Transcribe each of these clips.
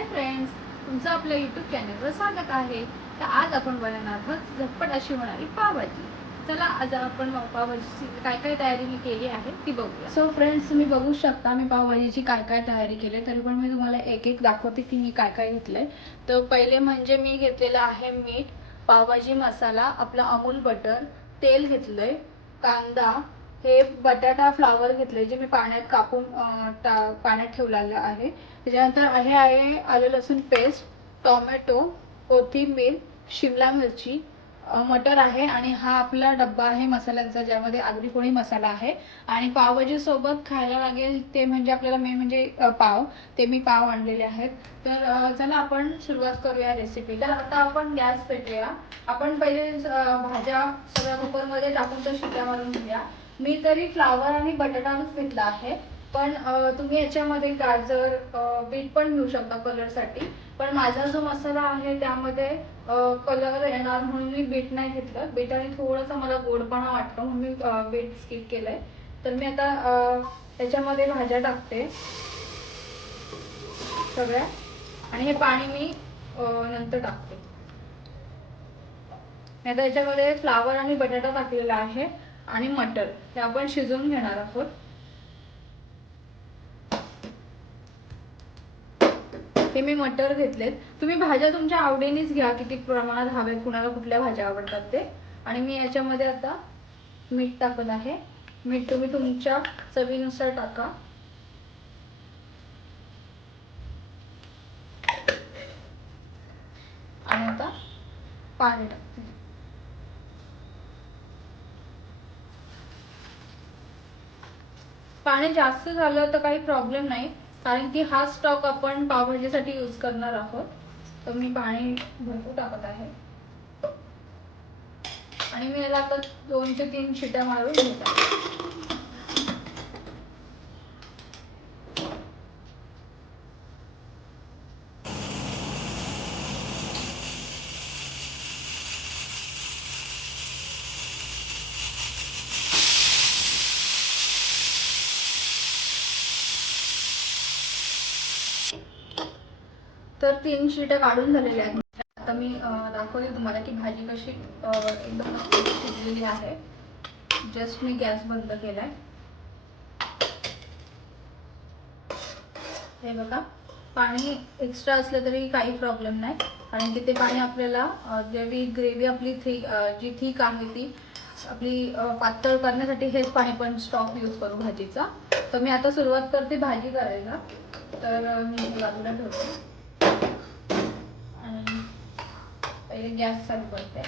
Hi friends, तुमचं आपल्या YouTube चॅनलवर स्वागत आहे. तर आज आपण बनवणार आहोत झटपट अशी होणारी पावभाजी. चला आज आपण पावभाजीची काय काय तयारी मी केली आहे ती बघूया. सो फ्रेंड्स, तुम्ही बघू शकता मी पावभाजीची काय काय तयारी केली, तरी पण मी तुम्हाला एक एक दाखवते की मी काय काय घेतलंय. तर पहिले म्हणजे मी घेतलेलं आहे मीठ, पावभाजी मसाला, आपला अमूल बटर, तेल घेतलंय, कांदा, हे बटाटा फ्लावर घेतले जे मी पाण्यात कापून पाण्यात ठेवलेलं आहे. त्याच्यानंतर हे आहे आलं लसूण पेस्ट, टोमॅटो, कोथिंबीर, शिमला मिरची, मटर आहे आणि हा आपला डब्बा आहे मसाल्यांचा ज्यामध्ये आगरी कोळी मसाला आहे. आणि पावभाजी सोबत खायला लागेल ते म्हणजे आपल्याला मेन म्हणजे पाव, ते मी पाव आणलेले आहेत. तर चला आपण सुरुवात करूया रेसिपीला. आता आपण गॅस पेटूया. आपण पहिले भाज्या सगळ्या कुकरमध्ये टाकून तर शिट्या मारून घेऊया. मी तरी फ्लावर आणि बटाटाच घेतला आहे, पण तुम्ही याच्यामध्ये गाजर, बीट पण घेऊ शकता कलरसाठी. पण माझा जो मसाला आहे त्यामध्ये कलर येणार म्हणून मी बीट नाही घेतलं. बीटाने थोडंसं मला गोडपणा वाटतं म्हणून मी बीट स्किप केलंय. तर मी आता त्याच्यामध्ये भाज्या टाकते सगळ्या आणि हे पाणी मी नंतर टाकते. आता याच्यामध्ये फ्लावर आणि बटाटा टाकलेला आहे आणि मटर हे आपण शिजवून घेणार आहोत. हे मी मटर घेतलेत. तुम्ही भाज्या तुमच्या आवडीनेच घ्या, किती प्रमाणात हवे, कुणाला कुठल्या भाज्या आवडतात ते. आणि मी याच्यामध्ये आता मीठ टाकत आहे. मीठ तुम्ही तुमच्या चवीनुसार टाका. आणि आता पाणी टाकते. पाणी जास्त झालं तर काही प्रॉब्लेम नाही, कारण की हा स्टॉक आपण पावभाजीसाठी यूज करणार आहोत. तर मी पाणी भरपूर टाकत आहे आणि मी याला आता 2 ते 3 शिट्या मारून घेत आहे. तर 3 शिट्या काढून झालेल्या आहेत. आता मी दाखवते तुम्हाला की भाजी कशी एकदम मस्त शिजलेली आहे. जस्ट मी गॅस बंद केलाय. हे बघा, पाणी एक्स्ट्रा असलं तरी काही प्रॉब्लेम नाही, कारण की ते पाणी आपल्याला जेवढी ग्रेव्ही आपली जी थिक आहे ती आपली पातळ करण्यासाठी हेच पाणी पण स्टॉक यूज करू भाजीचा. तर मी आता सुरुवात करते भाजी करायला. तर मी बाजूला ठेवते आणि पहिले गॅस चालू करते.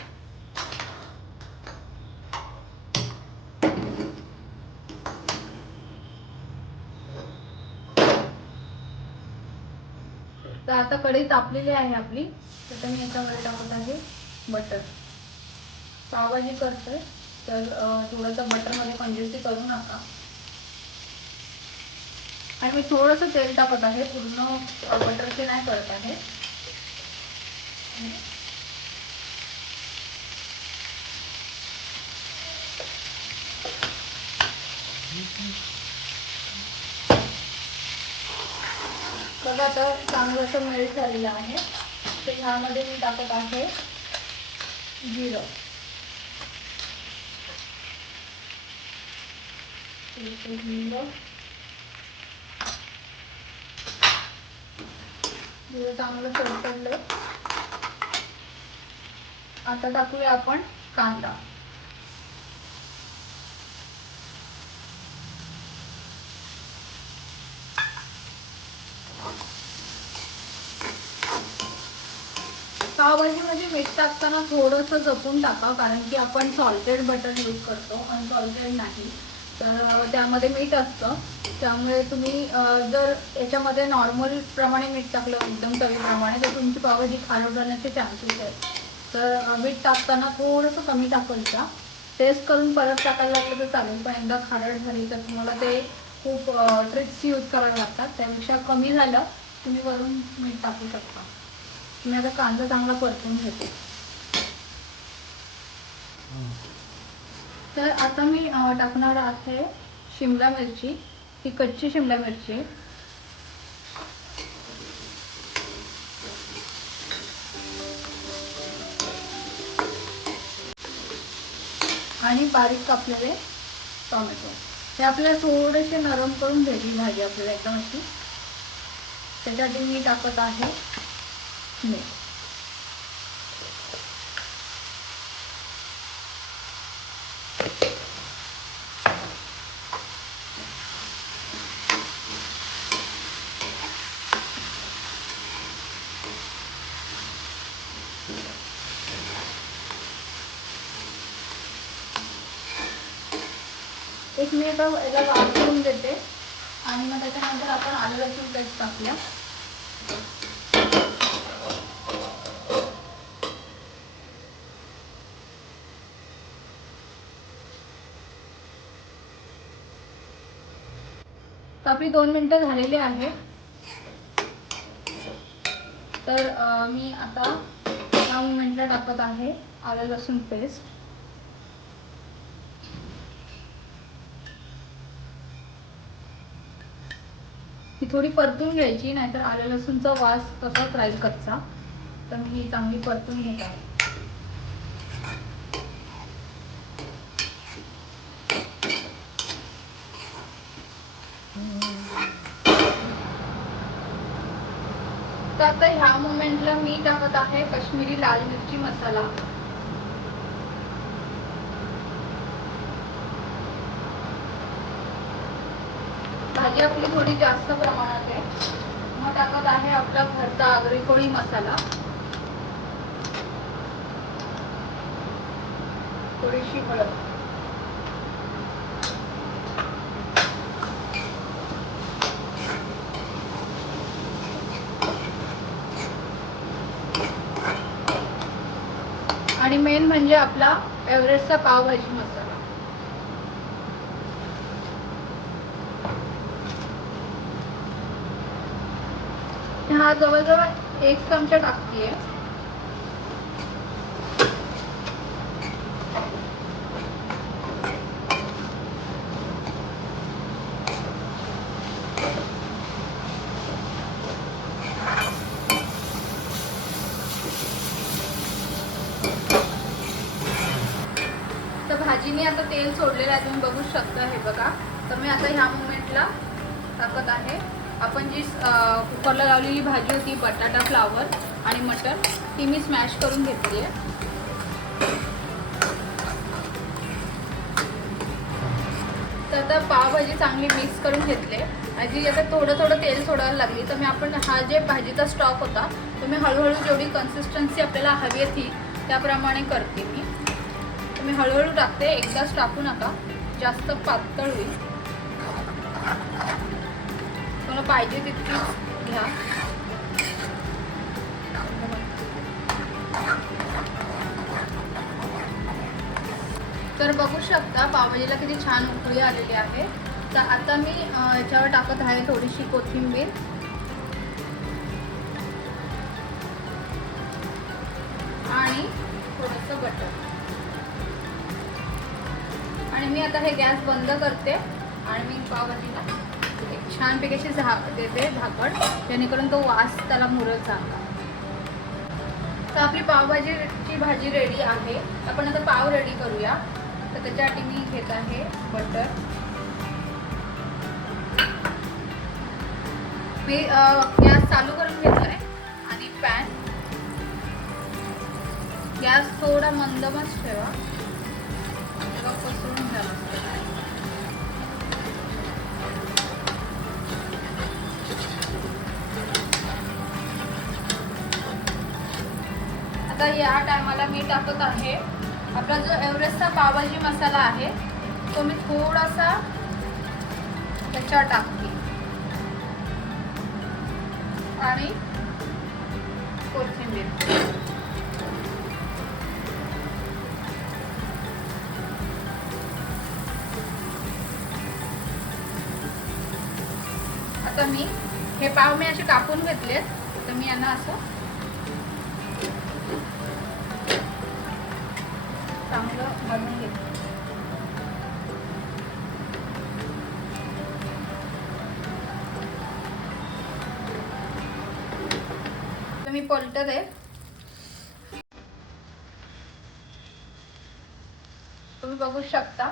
तर आता कढई तापलेली आहे आपली. तर मी याच्यामध्ये टाकत आहे बटर. पावभाजी करतोय तर थोडंसं बटरमध्ये कंजूसी करू नका. आणि मी थोडंसं तेल टाकत आहे, पूर्ण बटरचे नाही करत आहे. बघा आता चांगलं असं मेल्ट झालेलं आहे. तर ह्यामध्ये मी टाकत आहे जिरं, जिरं चांगलं तडतडलं. आता टाकूया आपण कांदा. पावभाजीमध्ये मीठ टाकताना थोडंसं जपून टाका, कारण की आपण सॉल्टेड बटर यूज करतो, अनसॉल्टेड नाही. तर त्यामध्ये मीठ असतं. त्यामुळे तुम्ही जर याच्यामध्ये नॉर्मल प्रमाणे मीठ टाकलं एकदम चवीप्रमाणे तर तुमची पावभाजी खारट होण्याचे चान्सेस आहेत. तर मीठ टाकताना थोडंसं कमी टाकायचं. टेस्ट करून परत टाकायला लागलं तर चालेल, पण एकदा खारट झाली तर तुम्हाला ते खूप ट्रिक्स यूज करावे लागतात. त्यापेक्षा कमी झालं तुम्ही वरून मीठ टाकू शकता. मी आता कांदा चांगला परतून घेते. तर आता मी टाकणार आहे शिमला मिरची. ही कच्ची शिमला मिरची. आणि बारीक कापलेले टोमॅटो. हे आपल्याला थोडेसे नरम करून घ्यायची भाजी आपल्याला एकदम अशी. त्याच्यासाठी मी टाकत आहे मीठ. एक मिनिट याला वाफ करून देते आणि मग त्याच्यानंतर आपण आलं लसूण पेस्ट टाकूया. तर आपली 2 मिनिटं झालेली आहे. तर मी आता या मोमेंटला टाकत आहे आलं लसूण पेस्ट. ही थोडी परतून घ्यायची, नाहीतर आलं लसूणचा वास तसाच राहील कच्चा. तर मी ही चांगली परतून घेत आहे. तर आता ह्या मोमेंटला मी टाकत आहे काश्मीरी लाल मिरची मसाला. भाजी आपली थोडी जास्त प्रमाणात आहे. मग टाकत आहे आपला घरचा आगरी कोळी मसाला, थोडीशी हळद. आणि मेन म्हणजे आपला एव्हरेस्टचा पावभाजी मसाला. हा जवळजवळ 1 चमचा टाकतीये. तर भाजीने आता तेल सोडलेलं आहे, तुम्ही बघू शकता. हे बघा. तर मी आता ह्या मोमेंटला टाकत आहे आपण जी कुकरला लावलेली भाजी होती, बटाटा, फ्लावर आणि मटर, ती मी स्मॅश करून घेतली आहे. तर आता पावभाजी चांगली मिक्स करून घेतले आणि आता थोडं थोडं तेल सोडायला लागली. तर मी आपण हा जे भाजीचा स्टॉक होता तो मी हळूहळू जेवढी कन्सिस्टन्सी आपल्याला हवी आहे त्याप्रमाणे करते मी. तर मी हळूहळू टाकते, एकदाच टाकू नका, जास्त पातळ होईल. तुम्हाला पाहिजे तितकीच घ्या. तर बघू शकता पावभाजीला किती छान उकळी आलेली आहे. तर आता मी याच्यावर टाकत आहे थोडीशी कोथिंबीर आणि थोडंसं बटर. आणि मी आता हे गॅस बंद करते आणि मी पावभाजीला छानपैकी अशी देते झाकण, जेणेकरून तो वास त्याला मुरत जाणार. तर आपली पावभाजीची भाजी रेडी आहे. आपण आता पाव रेडी करूया. तर त्याच्यासाठी मी घेत आहे बटर. मी गॅस चालू करून घेत आहे आणि पॅन गॅस थोडा मंदमच ठेवा, पसरून घ्या. आता या टायमाला मी टाकत आहे आपला जो एव्हरेस्टचा पावभाजी मसाला आहे तो मी थोडासा त्याच्यावर टाकते आणि कोथिंबीर. आता मी हे पाव मी असे कापून घेतलेत. तर मी यांना असं चांगलं बनवून घेते. तर मी पलटत आहे. तुम्ही बघू शकता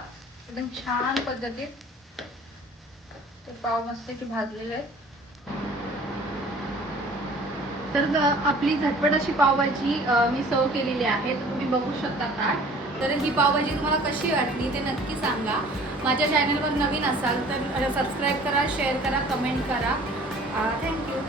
एकदम छान पद्धतीत ते पाव मस्त की भाजलेले आहेत. तर आपली झटपट अशी पावभाजी मी सर्व केलेली आहे. तर तुम्ही बघू शकता काय. तर ही पावभाजी तुम्हाला कशी वाटली ते नक्की सांगा. माझ्या चॅनलवर नवीन असाल तर सबस्क्राईब करा, शेअर करा, कमेंट करा. थँक्यू.